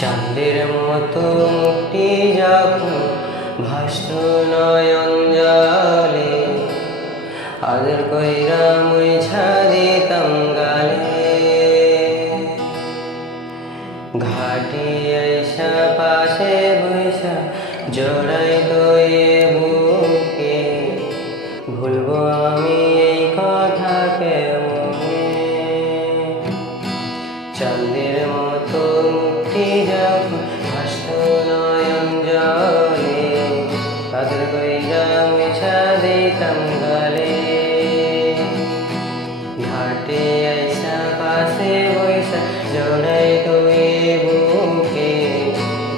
চাঁদের মতো মুক্তি যখন ভাসত নয়ন জলে, আদর কইরা মুইছা দিতাম গালে। ঘাটে আইসা পাশে বইসা জড়াই তোয়ে বুকে, ভুলবো আমি এই কথা কেমনে। চাঁদের মতো মুক্তি যখন ভাসত নয়ন জলে, আদর কইরা মুইছা দিতাম গালে। ঘাটে আইসা পাশে বইসা জড়াই তোয়ে বুকে,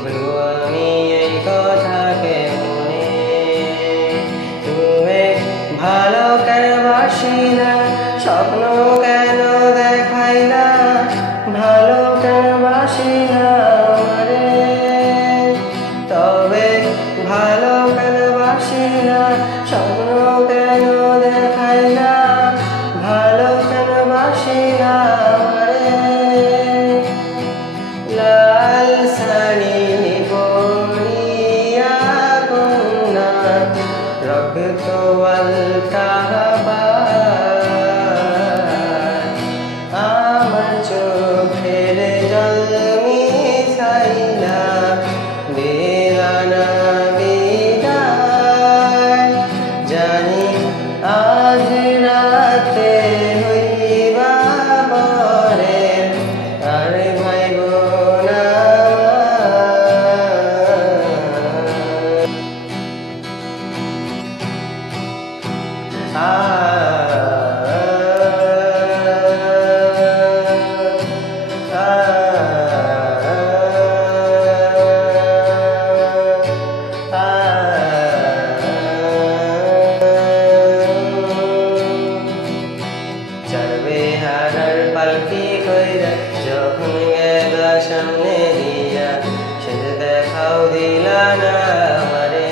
ভুলবো আমি এই কথা কেমনে। তুমি ভালো কেন বাসিলা, স্বপ্ন কেন দেখাইলা, ভালো কেন বাসিলা আমারে। তবে ভালো কেন বাসিলা, স্বপ্ন কেন দেখাইলা, ভালো কেন বাসিলা আমারে। লাল শাড়ি পরিয়া কন্যা, রক্ত আলতা আমার চোখের জল মিশাইলা দিলা না বিদায়। জানি আজ রাতে হইবা পরে, আর ভাইব না যাবে হারার পালকি কইরা যখন গেলা সামনে দিয়া, সে দেখাও দিলা না আমারে।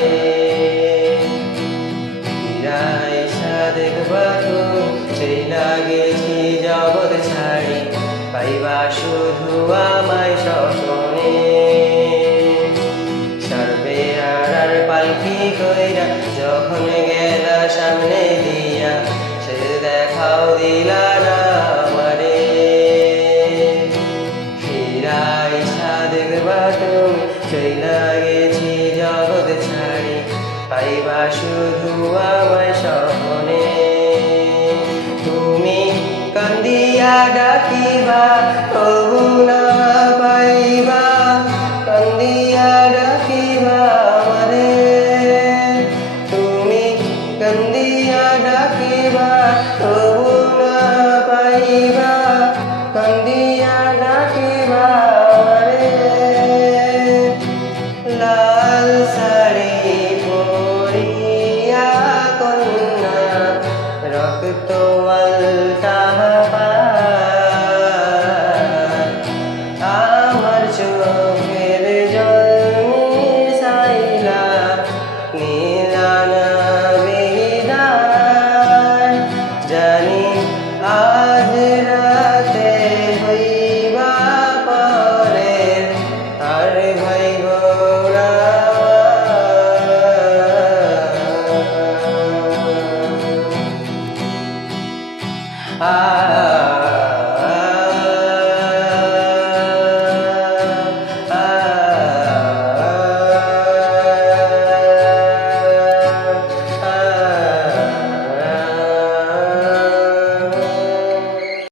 ফিরাইসা দেখবা তো সেই লাগেছি জগৎ ছাড়ি, পাইবা শুধু আমায় স্বপ্নে। সর্বে হারার পালকি কইরা যখন গেলা সামনে দিয়া, সে দেখাও দিলা না আমারে। ফিরাইসা দেখবা তুমি চইলা গেছি জগৎ ছাড়ি, পাইবা শুধু আমায় স্বপ্নে। তুমি কান্দিয়া ডাকিবা তবু না পাইবা, কান্দিয়া ডাকিবা আমারে। তুমি কান্দিয়া ডাকিবা তবু না পাইবা, কান্দিয়া